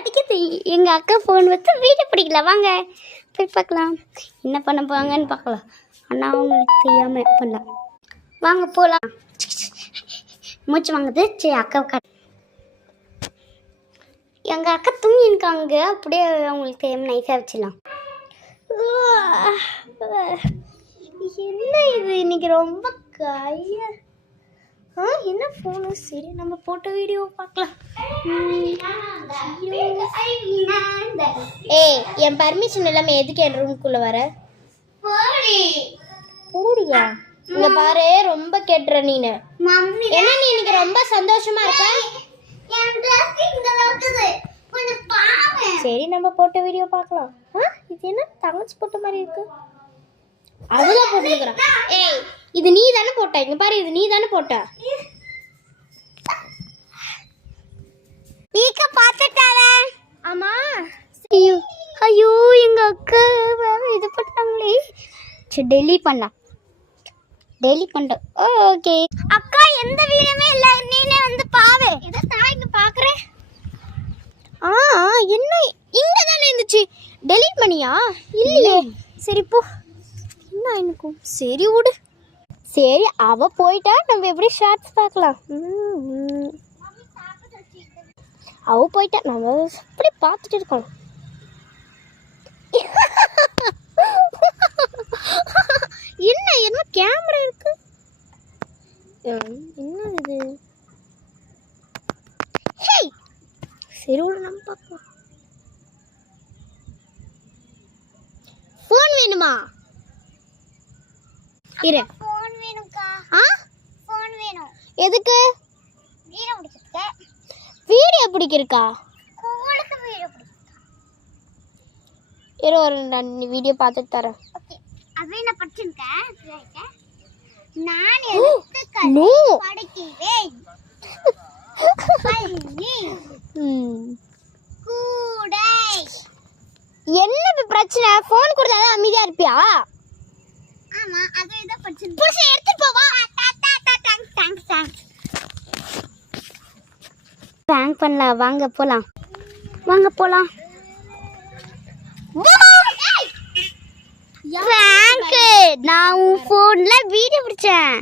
அடிக்குது. எங்கள் அக்கா ஃபோன் வச்சு வீடியோ பிடிக்கல. வாங்க போய் பார்க்கலாம் என்ன பண்ண போவாங்கன்னு பார்க்கலாம். ஆனால் அவங்களுக்கு தெரியாமல் பண்ணலாம். வாங்க போகலாம். மூச்சு வாங்குது. சரி அக்கா எங்கள் அக்கா தூங்கிருக்காங்க. அப்படியே அவங்களுக்கு தெரியாமல் நைஸாக வச்சிடலாம். என்ன இது இன்னைக்கு ரொம்ப கையா என்ன ஃபோனு. சரி நம்ம போட்ட வீடியோ பார்க்கலாம். ஏய் என் பர்மிஷன் இல்லாமல் எதுக்கு என் ரூம்குள்ளே வர? போடியா இங்க பாரு. ரொம்ப கெட்டுற நீனு. என்ன நீ இன்னைக்கு ரொம்ப சந்தோஷமா இருக்க? சரி நம்ம போட்ட வீடியோ பார்க்கலாம். இது என்ன தங்கச்சி போட்ட மாதிரி இருக்கு? அதுதான் போட்டுருக்குறான். ஏய் இது நீ தானே போட்ட. இங்க பாரு இது நீ தானே போட்ட. நீக்க பாத்துட்டால. ஆமா. ஐயோ ஐயோ எங்க அக்கா இது பண்ணாங்களே. சரி டெலீட் பண்ணலாம். டெலீட் பண்ணிட்டோம். ஓகே அக்கா எந்த வீடியோமே இல்ல. நீனே வந்து பாரு. இத நான் இங்க பாக்குறேன். என்ன இங்க தானே இருந்துச்சு. டெலீட் பண்ணியா? இல்லையே. சரி போ. என்ன எனக்கும் சரி விடு. சரி அவ போயிட்டா நம்ம எப்படி ஷார்ட்ஸ் பார்க்கலாம். அவ போயிட்டா நம்ம அப்படி பார்த்துட்டு இருக்கோம். என்ன என்ன கேமரா இருக்கு. என்ன இது? சரி விடு நம்ம பார்க்கலாம். ஃபோன் வேணுமா? இரு ஃபோன் வேணும்க்கா. ஃபோன் வேணும். எதுக்கு? வீடியோ பிடிக்கிறதுக்கு. வீடியோ பிடிக்கிறதுக்கா? உங்களுக்கு வீடியோ பிடிக்கிறதுக்கா? இரு ஒரு நான் வீடியோ பார்த்துட்டு தரேன். ஓகே அது என்ன படிச்சிருக்க? நான் எடுத்து படிக்கிறேன். என்ன பிரச்சனை? ஃபோன் கொடுத்தாதான் அமைதியா இருப்பியா? ஆமா அது ஏதோ பிரச்சனை. புடிச்சு எடுத்துட்டு போவா. தேங்க்ஸ். பிராங்க் பண்ணலாம். வாங்க போலாம். பிராங்க் நான் உன் ஃபோன்ல வீடியோ பிடிச்சேன்.